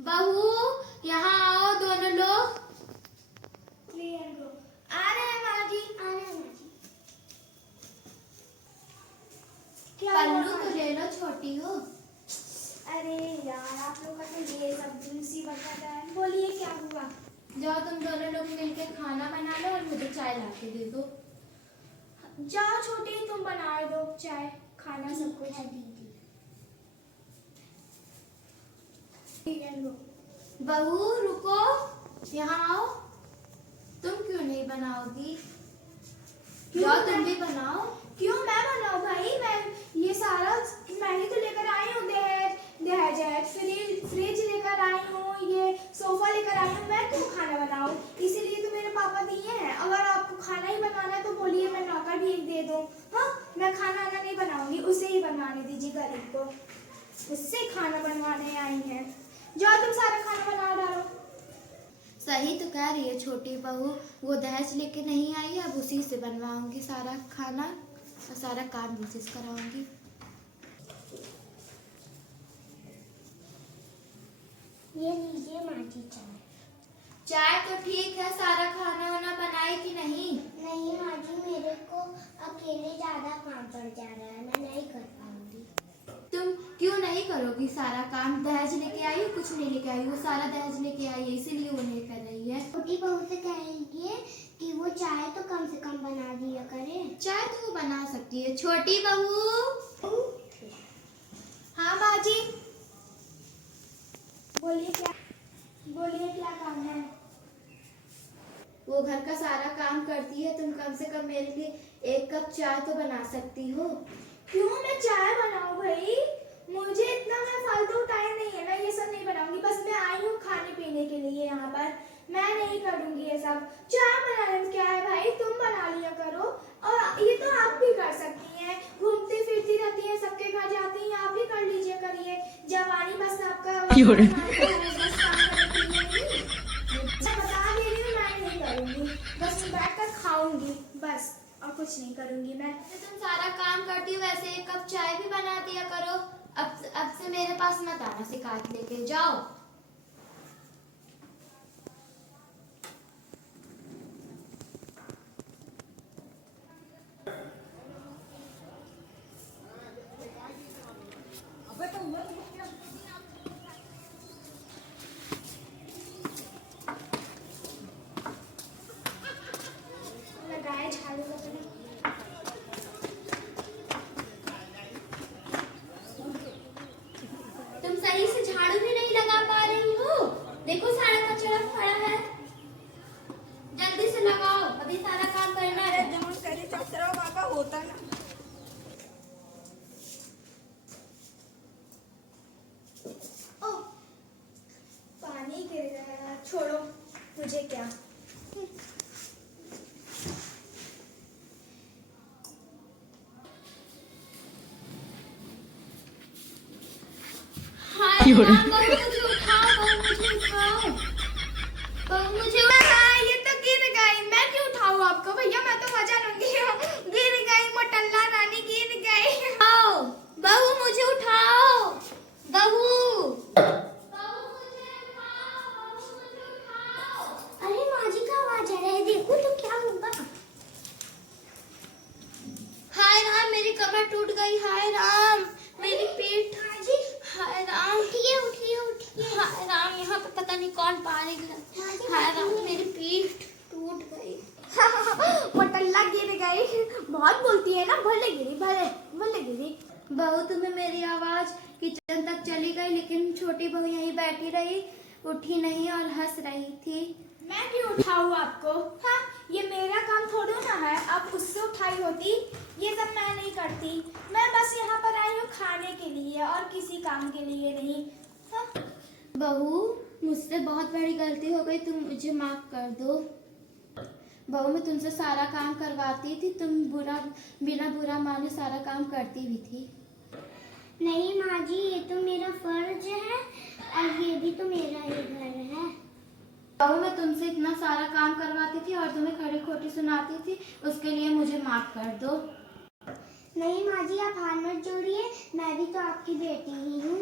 बहू यहाँ आओ, दोनों लोग। आ रहे हैं माँ जी, आ रहे हैं माँ जी। पल्लू तो ले लो, छोटी हो। अरे यार, आप लोग का तो ये सब मुसीबत है। बोलिए क्या हुआ? जाओ तुम दोनों लोग मिलकर खाना बना लो और मुझे चाय ला के दे दो। जाओ छोटी, तुम बना दो चाय खाना सब कुछ है दीदी। बहू रुको, यहाँ आओ। तुम क्यों नहीं बनाओगी? जाओ तुम भी बनाओ। क्यों मैं बनाऊं भाई? मैं ये सारा मैं ही तो लेकर आई हूँ। दहेज फ्रिज लेकर आई हूँ, ये सोफा लेकर आई हूँ। मैं क्यों खाना बनाऊं? इसीलिए तो मेरे पापा दिए हैं। अगर आपको खाना ही बनाना है तो बोलिए, मैं नौकर भी एक दे दूं। हाँ, मैं खाना आना नहीं बनाऊंगी, उसे ही बनवाने दीजिए गरीब को। उससे खाना बनवाने आई हैं। जाओ तुम सारा खाना बना डालो। सही तो कह रही है छोटी बहू, वो दहेज लेके नहीं आई, अब उसी से बनवाऊंगी सारा खाना और सारा काम भी उसी से कराऊंगी। ये लीजिए माँ जी चाय। चाय तो ठीक है, सारा खाना वाना बनाए कि नहीं? नहीं माँ जी, मेरे को अकेले ज्यादा काम पड़ जा रहा है, मैं नहीं कर पाऊंगी। तुम क्यों नहीं करोगी सारा काम? दहेज लेके आई हो? कुछ नहीं लेके आई, वो सारा दहेज लेके आई है, इसीलिए वो नहीं कर रही है। छोटी बहू से कहेंगे कि वो चाय तो कम से कम बना दिया करे। चाय तो वो बना सकती है। छोटी बहू। हाँ माँ जी, बोलिए क्या काम है? वो घर का सारा काम करती है, तुम कम से कम मेरे लिए एक कप चाय तो बना सकती हो। क्यों मैं चाय बनाऊं भाई? मुझे इतना मैं फालतू टाइम नहीं है, मैं ये सब नहीं बनाऊंगी। बस मैं आई हूँ खाने पीने के लिए यहाँ पर, मैं नहीं करूंगी ये सब। चाय बनाने में क्या है भाई, तुम बना लिया करो। और ये तो आप भी कर सकती हैं, घूमती फिरती रहती हैं, सबके घर जाती हैं, आप भी कर लीजिए करिए। जवानी बस आपका बता दे रही हूँ, मैं नहीं करूंगी। बस बैठ कर खाऊंगी बस, और कुछ नहीं करूंगी मैं। तुम सारा काम करती हो, वैसे एक कप चाय भी बना दिया करो। अब से मेरे पास मत आना शिकायत लेके, जाओ। लगाए झाड़ू लगाने। तुम सही से झाड़ू भी नहीं लगा पा रही हो। देखो सारा कचरा पड़ा है, जल्दी से लगाओ, अभी सारा काम करना है। बाबा होता ना। ओ, पानी गिर गया, छोड़ो, मुझे क्या। हाय राम, बहू मुझे उठाओ, बहू मुझे उठाओ, बहू मुझे हाँ, ये तो गिर गई। मैं क्यों उठाऊं आपको भैया? मैं तो मजा लूंगी। गिर गई मोटल्ला रानी, गिर गई। उठाओ, बहू मुझे उठाओ, बहू। अरे माँ जी का आवाज आ रहा है, देखो तो क्या होगा। हाय राम, मेरी कमर टूट गई। हाय राम, मेरी पीठ। माँ जी, हाय राम, उठिए उठिए उठिए। हाय राम, यहाँ पे पता नहीं कौन पानी गिरा। हाय राम, मेरी पीठ टूट गई। मोटल्ला गिर गई। बहुत बोलती है ना, भले गिरी, भले गिरी। बहू तुम्हें मेरी आवाज किचन तक चली गई, लेकिन छोटी बहू यहीं बैठी रही, उठी नहीं और हंस रही थी। मैं क्यों उठाऊं आपको? हाँ, ये मेरा काम थोड़ा ना है, आप उससे उठाई होती। ये सब मैं नहीं करती। मैं बस यहाँ पर आई हूँ खाने के लिए और किसी काम के लिए नहीं। हाँ? बहू मुझसे बहुत बड़ी गलती हो गई, तुम मुझे माफ कर दो। बहू मैं तुमसे सारा काम करवाती थी, तुम बिना बुरा माने सारा काम करती भी थी। नहीं माँ जी, ये तो मेरा फर्ज है और ये भी तो मेरा ही घर है। बहू मैं तुमसे इतना सारा काम करवाती थी और तुम्हें खड़ी खोटी सुनाती थी, उसके लिए मुझे माफ कर दो। नहीं माँ जी, आप हाथ मत जोड़िए, मैं भी तो आपकी बेटी ही हूँ।